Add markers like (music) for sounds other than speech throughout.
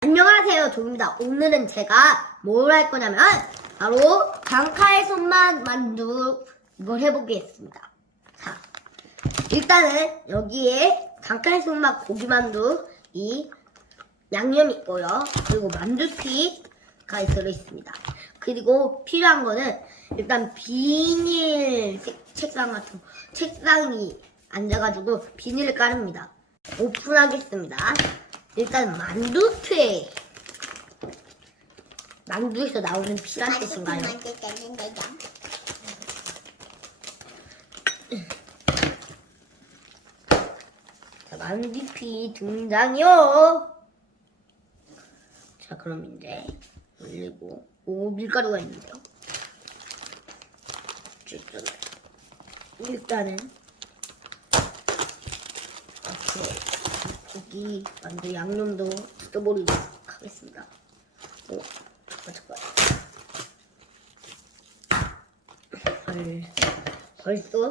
안녕하세요, 조입니다. 오늘은 제가 뭘 할 거냐면 바로 강카의 손만 만두 이걸 해보겠습니다. 자, 일단은 여기에 강카의 손맛 고기 만두 이 양념이 있고요. 그리고 만두피가 들어 있습니다. 그리고 필요한 거는 일단 비닐 책- 책상 같은 거, 책상이 앉아가지고 비닐을 깔습니다. 오픈하겠습니다. 일단 만두피 만두에서 나오는 피란 뜻인가요? 자, 만두피 등장이요. 자, 그럼 이제 올리고 오 밀가루가 있는데요. 일단은 이렇게 고기 만두 양념도 뜯어버리도록 하겠습니다. 오, 잠깐 잠깐. 벌, 벌써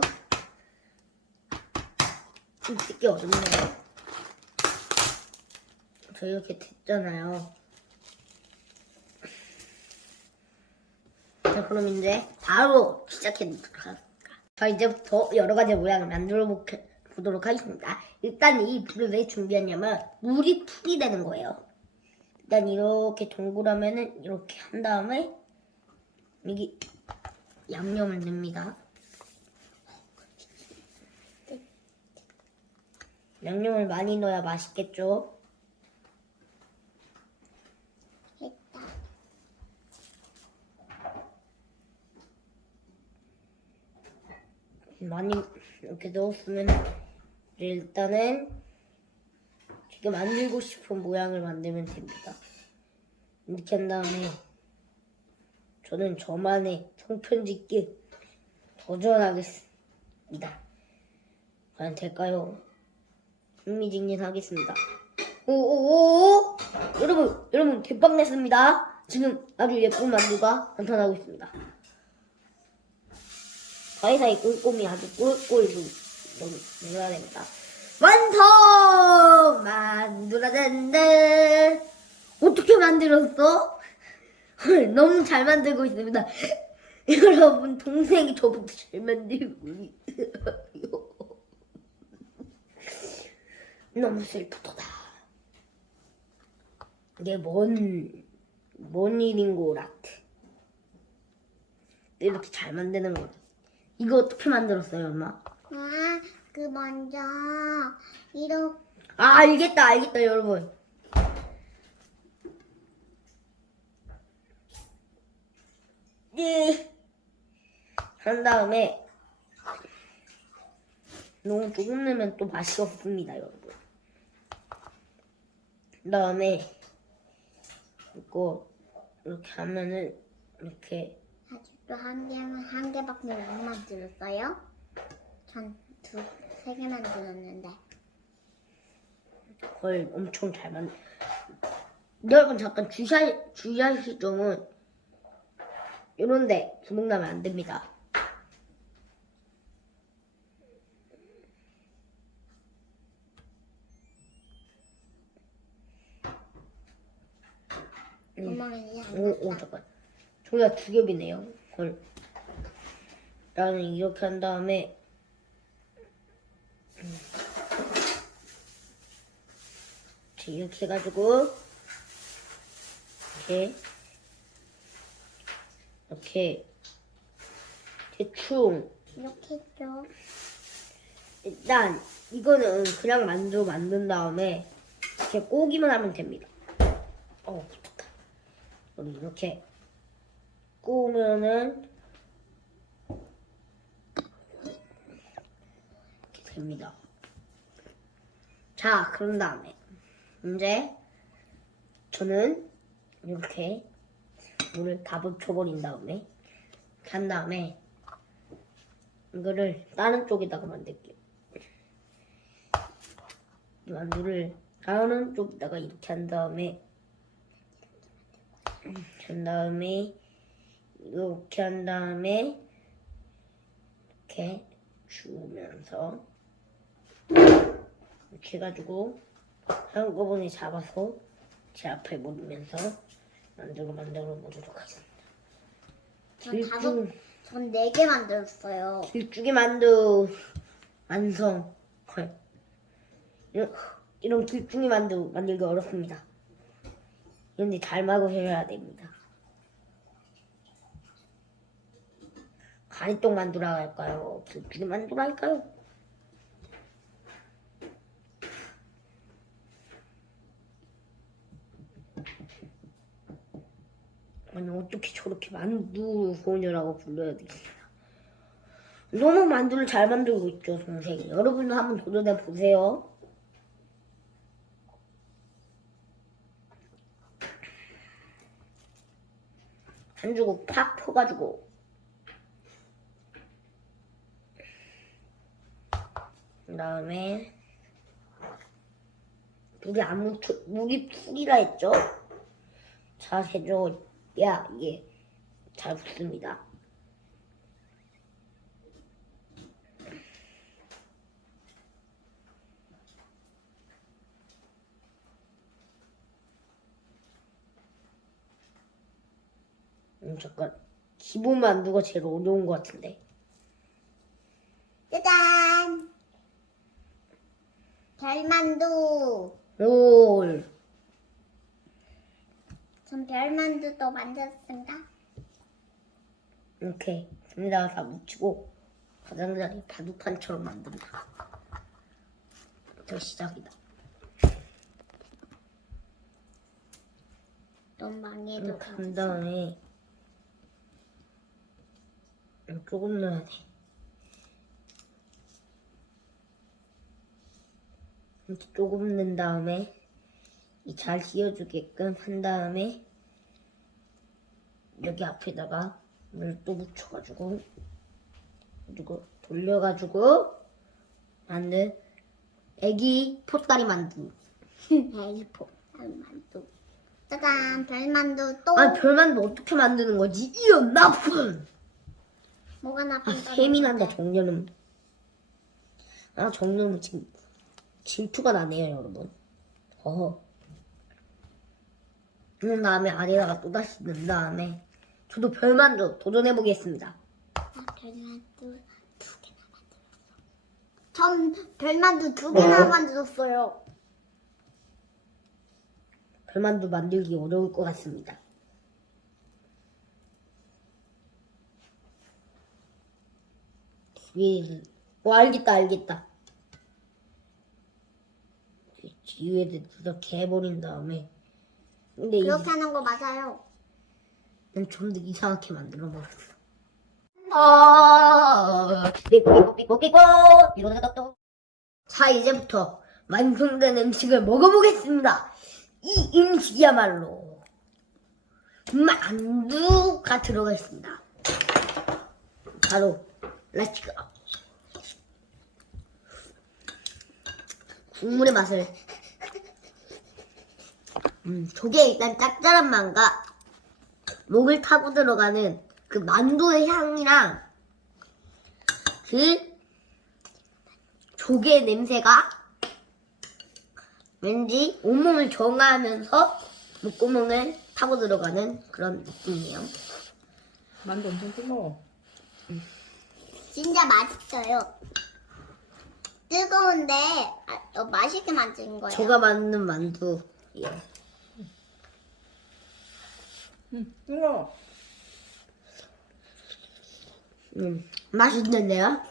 좀 뜯기 어렵네요. 저 이렇게 됐잖아요. 자, 그럼 이제 바로 시작해 보도록 하겠습니다. 자, 이제부터 여러 가지 모양을 만들어 보- 보도록 하겠습니다. 일단 이 불을 왜 준비했냐면 물이 풀이 되는 거예요. 일단 이렇게 동그라면은 이렇게 한 다음에 여기 양념을 넣습니다. 양념을 많이 넣어야 맛있겠죠? 많이 이렇게 넣었으면 일단은 지금 만들고 싶은 모양을 만들면 됩니다. 이렇게 한 다음에 저는 저만의 성편짓기 도전하겠습니다. 과연 될까요? 흥미진진하겠습니다. 오오오 여러분 여러분 대박 냈습니다. 지금 아주 예쁜 만두가 나타나고 있습니다. 사이사이 꼼꼼히 아주 꿀꿀 눌러야 됩니다. 완성! 만들어졌는데 어떻게 만들었어? 헐, 너무 잘 만들고 있습니다. (laughs) 여러분 동생이 저보다 잘 만들고 있어요. (laughs) 너무 슬프도다. 이게 뭔, 뭔 일인 거 같아. 이렇게 잘 만드는 거지. 이거 어떻게 만들었어요, 엄마? 아, 그 먼저 이렇게 아, 알겠다, 알겠다, 여러분. 예. 한 다음에 너무 조금 넣으면 또 맛이 없습니다, 여러분. 그 다음에 이거 이렇게 하면은 이렇게 아직도 한 개만 한 개밖에 못 만들었어요. 전두 세 개 만들었는데 걸 엄청 잘 만. 여러분 잠깐 주의하, 주의하실 점은 이런데 구멍 나면 안 됩니다. 음. 구멍이 안 오, 오 났다. 잠깐. 저기가 두 겹이네요. 걸. 나는 이렇게 한 다음에 이렇게 해가지고 이렇게 이렇게 대충 이렇게 했죠. 일단 이거는 그냥 만두 만든 다음에 이렇게 꼬기만 하면 됩니다. 어, 붙었다. 그럼 이렇게 꼬우면은 이렇게 됩니다. 자, 그런 다음에 이제 저는 이렇게 물을 다 붙여버린 다음에 한 다음에 이거를 다른 쪽에다가 만들게요. 이 만두를 다른 쪽에다가 이렇게 한 다음에 한 다음에 이렇게 한 다음에 이렇게 주면서 이렇게 해가지고 한꺼번에 잡아서 제 앞에 모으면서 만들고 만들어 보도록 하겠습니다. 전 다섯, 길쭉, 전 네 개 만들었어요. 길쭉이 만두 완성. 헐. 이런, 이런 길쭉이 만두 만들기 어렵습니다. 이런데 잘 막으셔야 됩니다. 가리똥 만두라 할까요? 길쭉이 만두라 할까요? 아니 어떻게 저렇게 만두 소녀라고 불러야 되겠냐 너무 만두를 잘 만들고 있죠 동생이 여러분도 한번 도전해 보세요. 한 주고 팍 퍼가지고. 그 다음에 물이 안 묻혀 물이 풀이라 했죠? 잘 해줘 야 이게 잘 붙습니다 음, 잠깐 기본 만두가 제일 어려운 것 같은데 짜잔! 별만두. 올 전 별만두도 만들었습니다. 이렇게 됩니다 다 묻히고 가장자리 바둑판처럼 만듭니다. 저 시작이다. 넌 망해도 다음에 조금 넣어야 돼. 이렇게 조금 넣은 다음에 이 잘 씌워주게끔 한 다음에 여기 앞에다가 물또 묻혀가지고 그리고 돌려가지고 만든 애기 포다리 만두 (laughs) 베이포 별만두. 짜잔! 별만두 또 아 별만두 어떻게 만드는 거지? 이런 나쁜 뭐가 아 나쁜 셈이 난다 정렬은 아 정렬은 지금 질투가 나네요 여러분 어허 그런 다음에 아래다가 또다시 넣은 다음에 저도 별만두 도전해보겠습니다 아, 별만두 두 개나 만들었어. 전 별만두 두 개나 어? 만들었어요. 별만두 만들기 어려울 것 같습니다 위에 어 알겠다 알겠다 뒤에다 이렇게 해버린 다음에 근데 이 그렇게 하는 거 맞아요. 난 좀더 이상하게 만들어 버렸어. 아. 자 이제부터 완성된 음식을 먹어보겠습니다. 이 음식이야말로 만두가 들어가 있습니다. 바로 렛츠고. 국물의 맛을 음, 저게 일단 짭짤한 맛과 목을 타고 들어가는 그 만두의 향이랑 그 조개 냄새가 왠지 온몸을 정화하면서 목구멍을 타고 들어가는 그런 느낌이에요. 만두 엄청 뜨거워. 진짜 맛있어요. 뜨거운데 아, 더 맛있게 만든 거예요. 제가 만든 만두. 예. 응, 뜨거워. 음, 맛있는데요?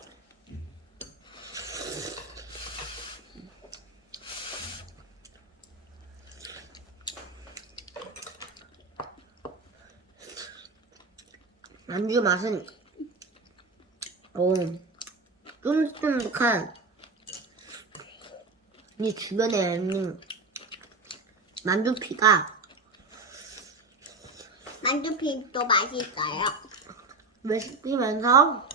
만두 맛은 어, 쫀득쫀득한 이 주변에 있는 만두피가 만두피도 맛있어요. 맛있으면서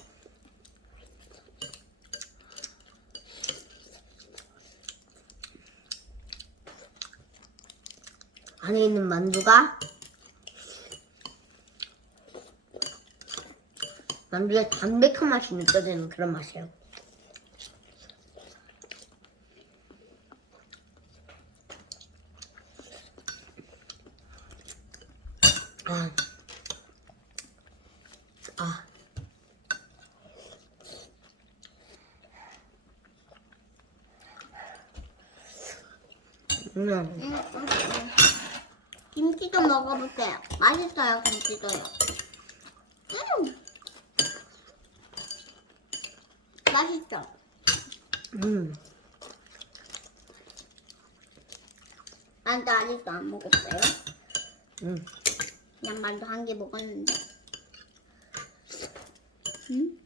안에 있는 만두가 만두에 담백한 맛이 느껴지는 그런 맛이에요. 아. 아. 음. 음, 음, 음. 김치도 먹어볼게요. 맛있어요, 김치도요. 음. 맛있죠? 음. 만두 아직도 안 먹었어요. 음. 만두 한개 먹었는데. 음?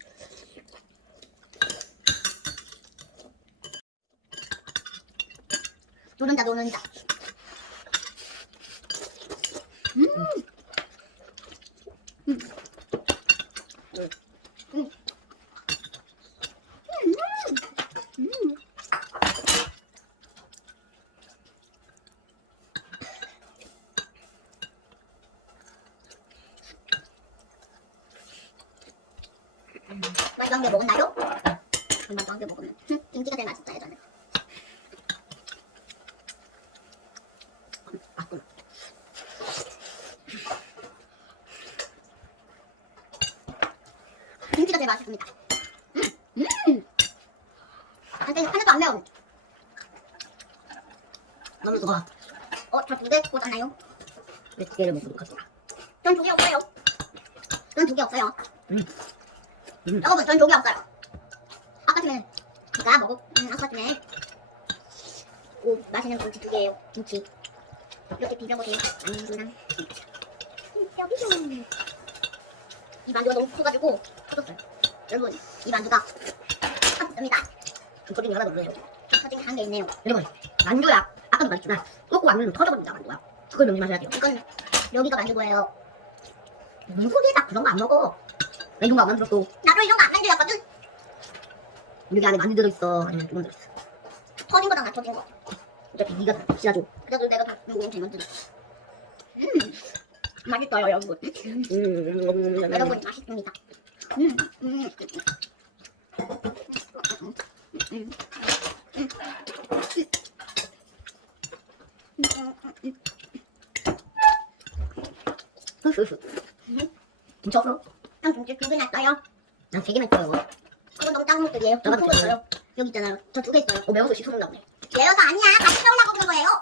노른자, 노른자. 음. 음. 음. 음. 음. 만두 한 개 먹었나요? 만두 한 개 먹으면 음, 김치가 제일 맛있어요 저는 맞구나. 김치가 제일 맛있습니다 음, 음. 하나도, 하나도 안 매워 너무 좋아. 어? 저 두개 꽂았나요? 몇 개를 먹도록 하겠다. 전두 개 없어요 전 두 개 없어요 음. 음. 여러분 전두 개 없어요 아까 전에 제가 먹었 음, 아까 전에 오 맛있는 김치 두 개예요 김치 이렇게 비벼보세요 음, 여기서 이 만두가 너무 커가지고 터졌어요 여러분 이 만두가 터졌습니다 초딩이 하나도 없네요. 터진 한개 있네요 여러분, 만두야. 아까도 말했지만, 꽂고 안 누르면 터져버린다, 만두야. 그걸 명심하셔야 돼요. 이건 여기가 만두고예요 무슨 소리야? 나 그런 거 안 먹어. 나 이런 거 안 만들었어. 나도 이런 거 안 만들었거든 여기 안에 만두 들어있어. 아니면 조금 들어있어. 터진 거잖아 터진 거 어차피 네가 다 씌워줘. 그래도 내가 더 요거 제일 먼저 음 맛있어요 여러분 음. 음, 음, 음, 음, 여러분 맛있습니다. 음, 음, 음, 음, 음. 진짜 없어? 형 김치 두개 났어요. 난세 개만 있어요. 그건 너무 작은 것들이에요. 큰거 드세요. 있어요. 여기 있잖아요. 저 두 개 있어요. 어, 매워서 씻어먹나 보네. 매워서 아니야. 같이 먹으려고 그런 거예요.